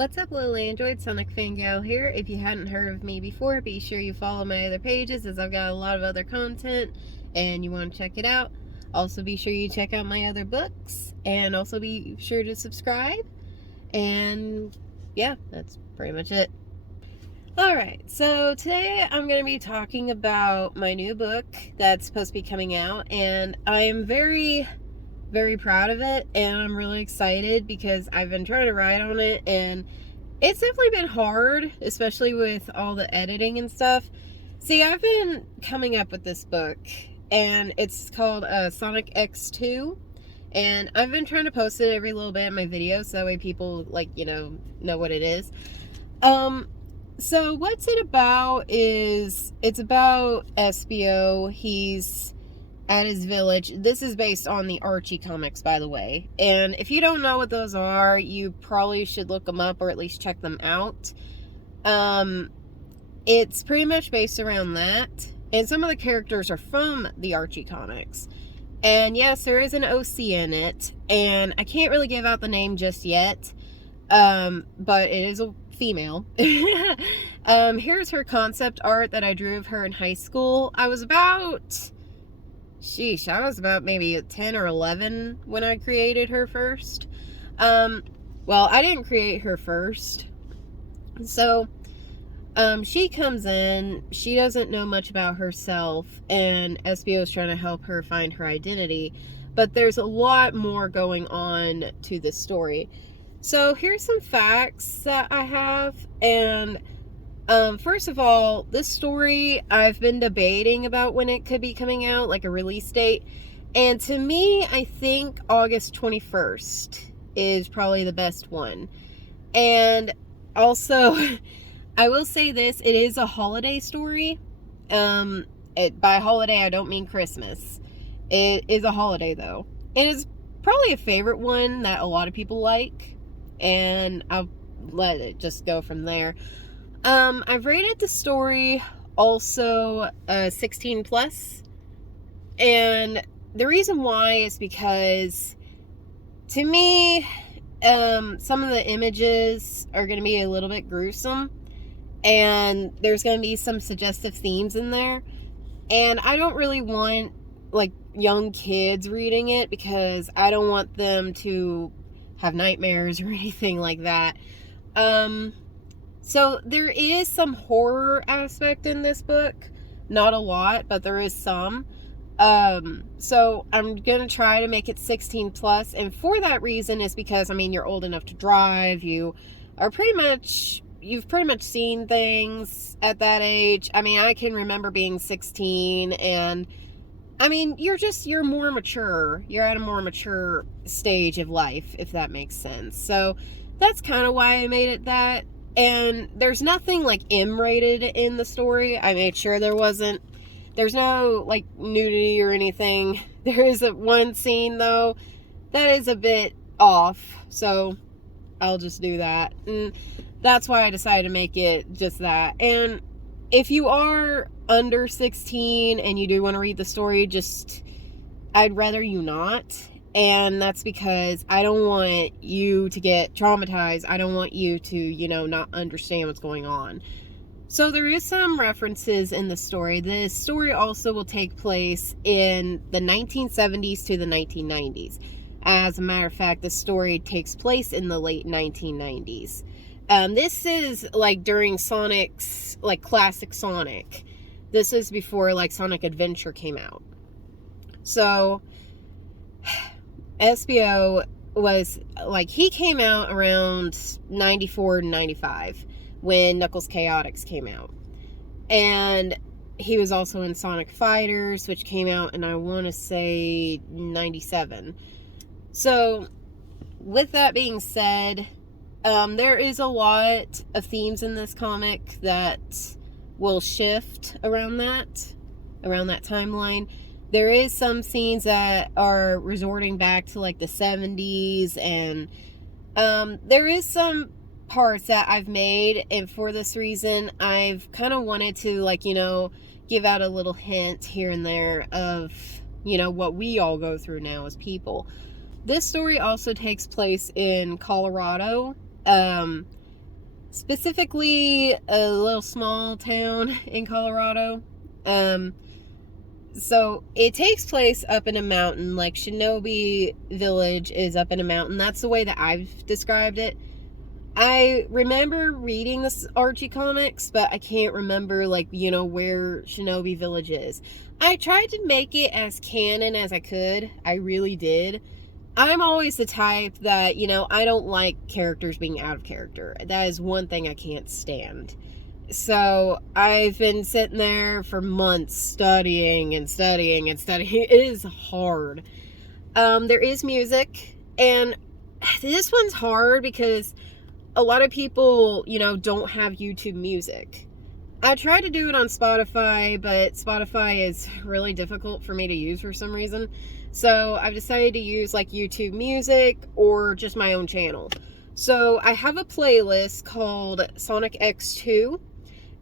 What's up, little android? SonicFanGal here. If you hadn't heard of me before, be sure you follow my other pages, as I've got a lot of other content and you want to check it out. Also, be sure you check out my other books, and also be sure to subscribe. And yeah, that's pretty much it. Alright, so today I'm going to be talking about my new book that's supposed to be coming out, and I'm very proud of it, and I'm really excited because I've been trying to write on it, and it's definitely been hard, especially with all the editing and stuff. See, I've been coming up with this book, and it's called Sonic X2, and I've been trying to post it every little bit in my videos so that way people, know what it is. So what's it about is, it's about Espio. He's at his village. This is based on the Archie comics, by the way. And if you don't know what those are, you probably should look them up or at least check them out. It's pretty much based around that. And some of the characters are from the Archie comics. And yes, there is an OC in it. And I can't really give out the name just yet. But it is a female. Here's her concept art that I drew of her in high school. I was about maybe 10 or 11 when I created her first. Well, I didn't create her first. So, she comes in, she doesn't know much about herself, and Espio is trying to help her find her identity. But there's a lot more going on to this story. So, here's some facts that I have, and first of all, this story, I've been debating about when it could be coming out, like a release date. And to me, I think August 21st is probably the best one. And also, I will say this, it is a holiday story. By holiday, I don't mean Christmas. It is a holiday, though. It is probably a favorite one that a lot of people like. And I'll let it just go from there. I've rated the story also 16 plus, and the reason why is because to me, some of the images are going to be a little bit gruesome, and there's going to be some suggestive themes in there, and I don't really want like young kids reading it because I don't want them to have nightmares or anything like that. So there is some horror aspect in this book. Not a lot, but there is some. So I'm going to try to make it 16 plus. And for that reason is because, you're old enough to drive. You've pretty much seen things at that age. I can remember being 16 and you're more mature. You're at a more mature stage of life, if that makes sense. So that's kind of why I made it that. And there's nothing like M-rated in the story. I made sure there's no like nudity or anything. There is one scene though that is a bit off, so I'll just do that. And that's why I decided to make it just that. And if you are under 16 and you do want to read the story, I'd rather you not. And that's because I don't want you to get traumatized. I don't want you to, not understand what's going on. So there is some references in the story. The story also will take place in the 1970s to the 1990s. As a matter of fact, the story takes place in the late 1990s. This is like during Sonic's, like classic Sonic. This is before like Sonic Adventure came out. So Espio was, he came out around 94 and 95 when Knuckles Chaotix came out. And he was also in Sonic Fighters, which came out in, I want to say, 97. So, with that being said, there is a lot of themes in this comic that will shift around that timeline. There is some scenes that are resorting back to like the 70s, and there is some parts that I've made, and for this reason I've kind of wanted to give out a little hint here and there of what we all go through now as people. This story also takes place in Colorado. specifically a little small town in Colorado. So it takes place up in a mountain, like Shinobi Village is up in a mountain. That's the way that I've described it. I remember reading this Archie comics, but I can't remember, like, you know, where Shinobi Village is. I tried to make it as canon as I could. I really did. I'm always the type that, you know, I don't like characters being out of character. That is one thing I can't stand. So I've been sitting there for months studying and studying and studying. It is hard. There is music, and this one's hard because a lot of people, you know, don't have YouTube music. I tried to do it on Spotify, but Spotify is really difficult for me to use for some reason. So I've decided to use like YouTube music or just my own channel. So I have a playlist called Sonic X2,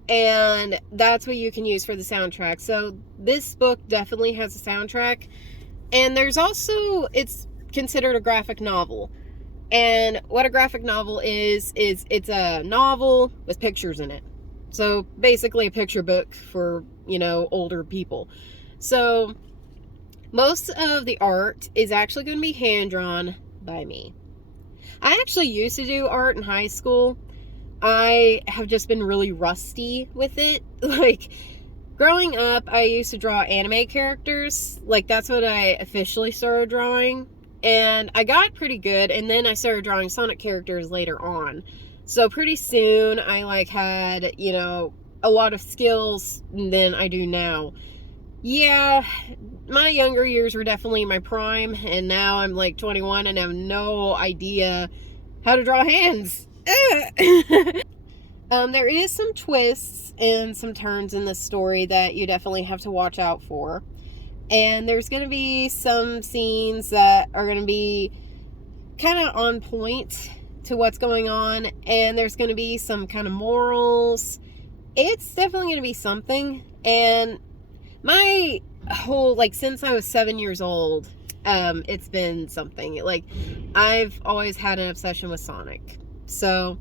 and that's what you can use for the soundtrack. So this book definitely has a soundtrack, and there's also, it's considered a graphic novel. And what a graphic novel is it's a novel with pictures in it. So basically a picture book for, you know, older people. So most of the art is actually going to be hand-drawn by me. I actually used to do art in high school. I have just been really rusty with it. Like, growing up, I used to draw anime characters. Like, that's what I officially started drawing. And I got pretty good, and then I started drawing Sonic characters later on. So pretty soon, I, like, had, you know, a lot of skills than I do now. Yeah, my younger years were definitely my prime, and now I'm, like, 21 and have no idea how to draw hands. There is some twists and some turns in this story that you definitely have to watch out for. And there's going to be some scenes that are going to be kind of on point to what's going on. And there's going to be some kind of morals. It's definitely going to be something. And my whole, like, since I was 7 years old, it's been something. Like, I've always had an obsession with Sonic. So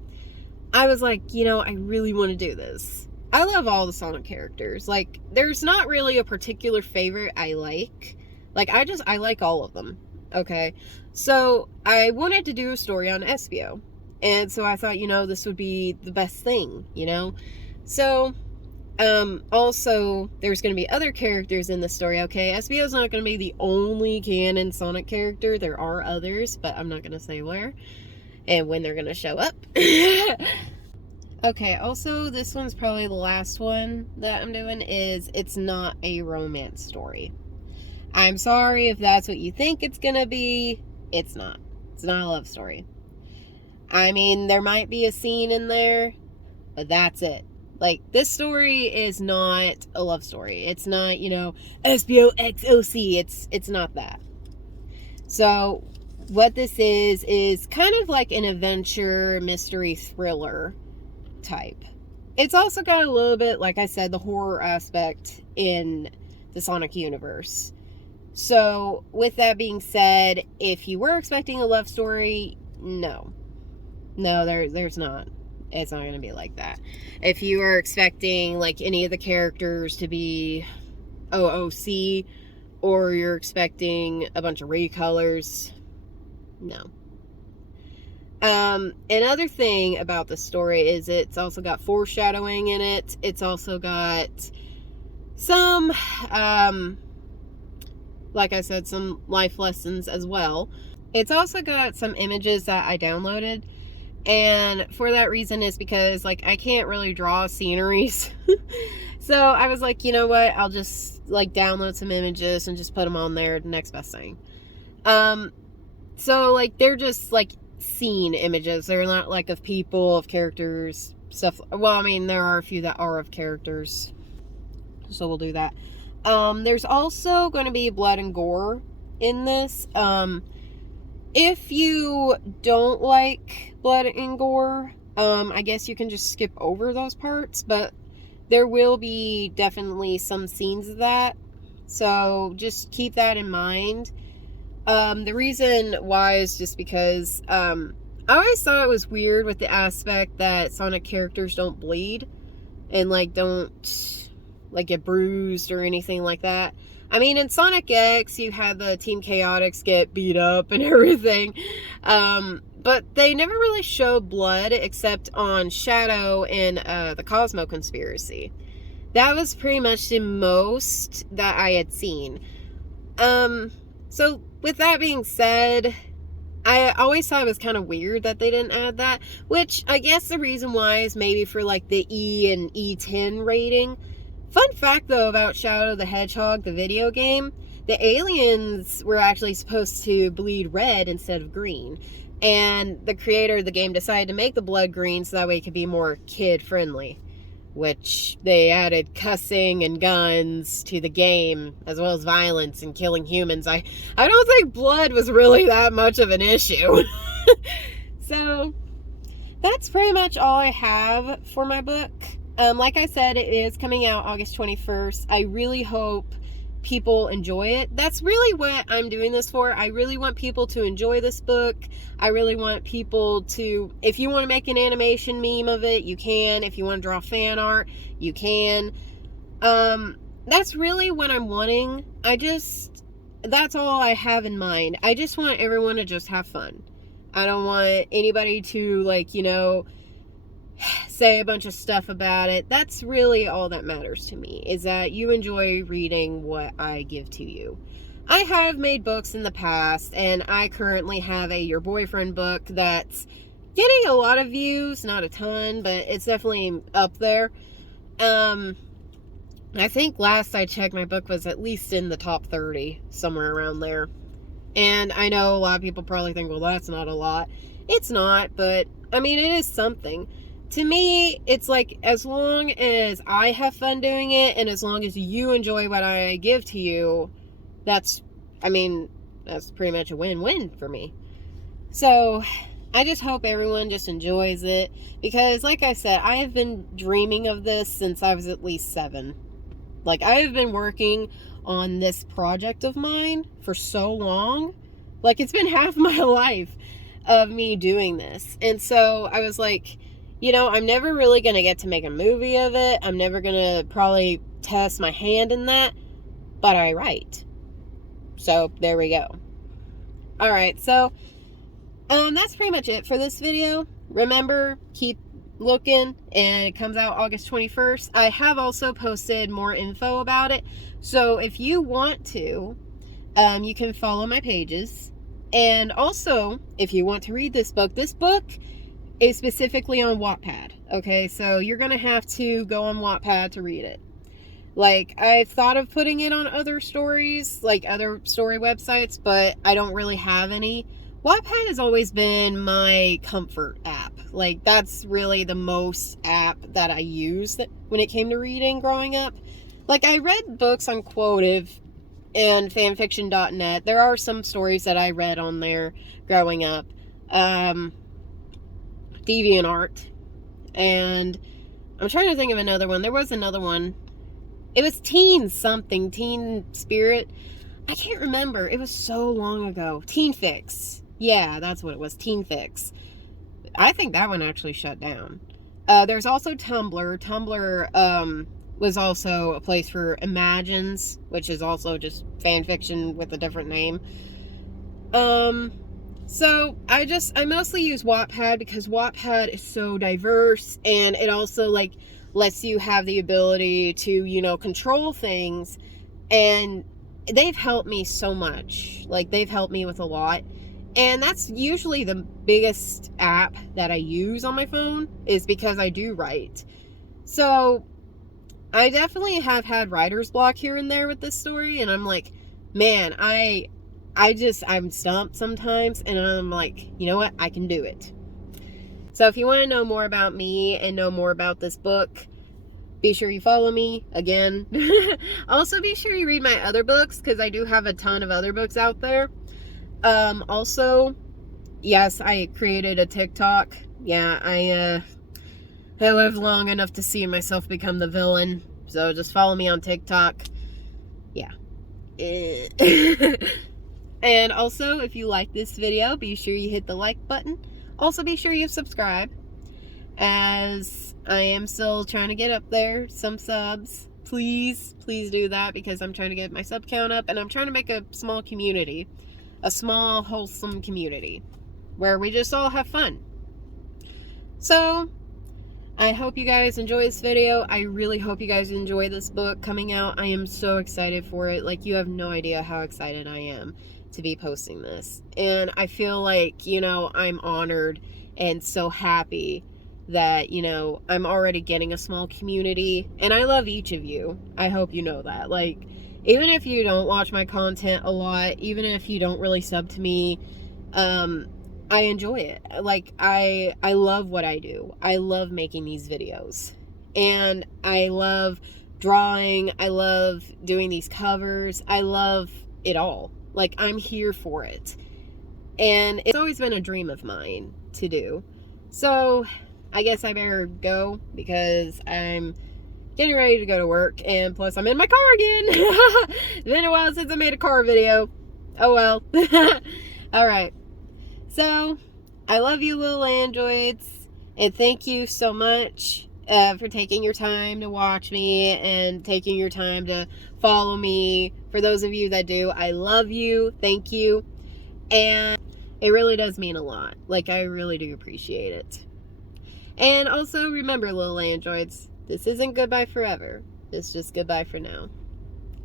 I was like, you know, I really want to do this. I love all the Sonic characters. Like, there's not really a particular favorite I like. Like, I like all of them. Okay? So, I wanted to do a story on Espio. And so I thought, you know, this would be the best thing, you know? So, also, there's going to be other characters in the story, okay? Espio's not going to be the only canon Sonic character. There are others, but I'm not going to say where and when they're going to show up. Okay, also, this one's probably the last one that I'm doing, is it's not a romance story. I'm sorry if that's what you think it's gonna be. It's not. It's not a love story. I mean, there might be a scene in there, but that's it. Like, this story is not a love story. It's not, you know, Espio XOC. It's not that. So, what this is kind of like an adventure mystery thriller type. It's also got a little bit, like I said, the horror aspect in the Sonic universe. So, with that being said, if you were expecting a love story, no. No, there's not. It's not going to be like that. If you are expecting, like, any of the characters to be OOC, or you're expecting a bunch of recolors, no. Another thing about the story is it's also got foreshadowing in it. It's also got some, like I said, some life lessons as well. It's also got some images that I downloaded. And for that reason is because, like, I can't really draw sceneries. So I was like, you know what? I'll just, like, download some images and just put them on there. Next best thing. So, like, they're just, like, scene images. They're not, like, of people, of characters, stuff. Well, I mean, there are a few that are of characters. So we'll do that. There's also going to be blood and gore in this. If you don't like blood and gore, I guess you can just skip over those parts, but there will be definitely some scenes of that. So just keep that in mind. The reason why is just because I always thought it was weird with the aspect that Sonic characters don't bleed and like don't like get bruised or anything like that. I mean, in Sonic X, you had the Team Chaotix get beat up and everything. But they never really showed blood except on Shadow and the Cosmo Conspiracy. That was pretty much the most that I had seen. So with that being said, I always thought it was kind of weird that they didn't add that, which I guess the reason why is maybe for like the E and E10 rating. Fun fact though about Shadow the Hedgehog, the video game, the aliens were actually supposed to bleed red instead of green. And the creator of the game decided to make the blood green so that way it could be more kid friendly. Which they added cussing and guns to the game, as well as violence and killing humans. I don't think blood was really that much of an issue. So, that's pretty much all I have for my book. Like I said, it is coming out August 21st. I really hope people enjoy it. That's really what I'm doing this for. I really want people to enjoy this book. I really want people to, if you want to make an animation meme of it, you can. If you want to draw fan art, you can. That's really what I'm wanting. That's all I have in mind. I just want everyone to just have fun. I don't want anybody to, like, you know, say a bunch of stuff about it. That's really all that matters to me, is that you enjoy reading what I give to you. I have made books in the past, and I currently have a Your Boyfriend book that's getting a lot of views, not a ton, but it's definitely up there. I think last I checked, my book was at least in the top 30, somewhere around there. And I know a lot of people probably think, well, that's not a lot. It's not, but, I mean, it is something. To me, it's like, as long as I have fun doing it, and as long as you enjoy what I give to you, that's pretty much a win-win for me. So, I just hope everyone just enjoys it, because, like I said, I have been dreaming of this since I was at least 7. Like, I have been working on this project of mine for so long. Like, it's been half my life of me doing this. And so, I was like, you know, I'm never really going to get to make a movie of it. I'm never going to probably test my hand in that. But I write. So, there we go. Alright, so, that's pretty much it for this video. Remember, keep looking, and it comes out August 21st. I have also posted more info about it. So, if you want to, you can follow my pages. And also, if you want to read this book is specifically on Wattpad, okay? So you're gonna have to go on Wattpad to read it. Like, I've thought of putting it on other stories, like other story websites, but I don't really have any. Wattpad has always been my comfort app. Like, that's really the most app that I used when it came to reading growing up. Like, I read books on Quotive and fanfiction.net. There are some stories that I read on there growing up. DeviantArt, and I'm trying to think of another one. There was another one. It was Teen something, Teen Spirit. I can't remember. It was so long ago. Teen Fix. Yeah, that's what it was. Teen Fix. I think that one actually shut down. There's also Tumblr. Tumblr was also a place for Imagines, which is also just fan fiction with a different name. So, I mostly use Wattpad because Wattpad is so diverse, and it also, like, lets you have the ability to, you know, control things, and they've helped me so much. Like, they've helped me with a lot, and that's usually the biggest app that I use on my phone, is because I do write. So, I definitely have had writer's block here and there with this story, and I'm like, man, I'm stumped sometimes, and I'm like, you know what, I can do it. So if you want to know more about me and know more about this book, be sure you follow me, again. Also, be sure you read my other books, because I do have a ton of other books out there. Also, yes, I created a TikTok. Yeah, I lived long enough to see myself become the villain, so just follow me on TikTok. Yeah. And also, if you like this video, be sure you hit the like button. Also, be sure you subscribe, as I am still trying to get up there some subs. Please do that, because I'm trying to get my sub count up, and I'm trying to make a small community, a small wholesome community where we just all have fun. So I hope you guys enjoy this video. I really hope you guys enjoy this book coming out. I am so excited for it. Like, you have no idea how excited I am to be posting this. And I feel like, you know, I'm honored and so happy that, you know, I'm already getting a small community. And I love each of you. I hope you know that. Like, even if you don't watch my content a lot, even if you don't really sub to me, I enjoy it. Like, I love what I do. I love making these videos. And I love drawing. I love doing these covers. I love it all. Like, I'm here for it. And it's always been a dream of mine to do. So, I guess I better go, because I'm getting ready to go to work. And plus, I'm in my car again. It's been a while since I made a car video. Oh well. Alright. So, I love you, little androids, and thank you so much for taking your time to watch me and taking your time to follow me. For those of you that do, I love you. Thank you. And it really does mean a lot. Like, I really do appreciate it. And also, remember, little androids, this isn't goodbye forever. It's just goodbye for now.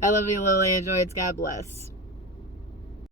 I love you, little androids. God bless.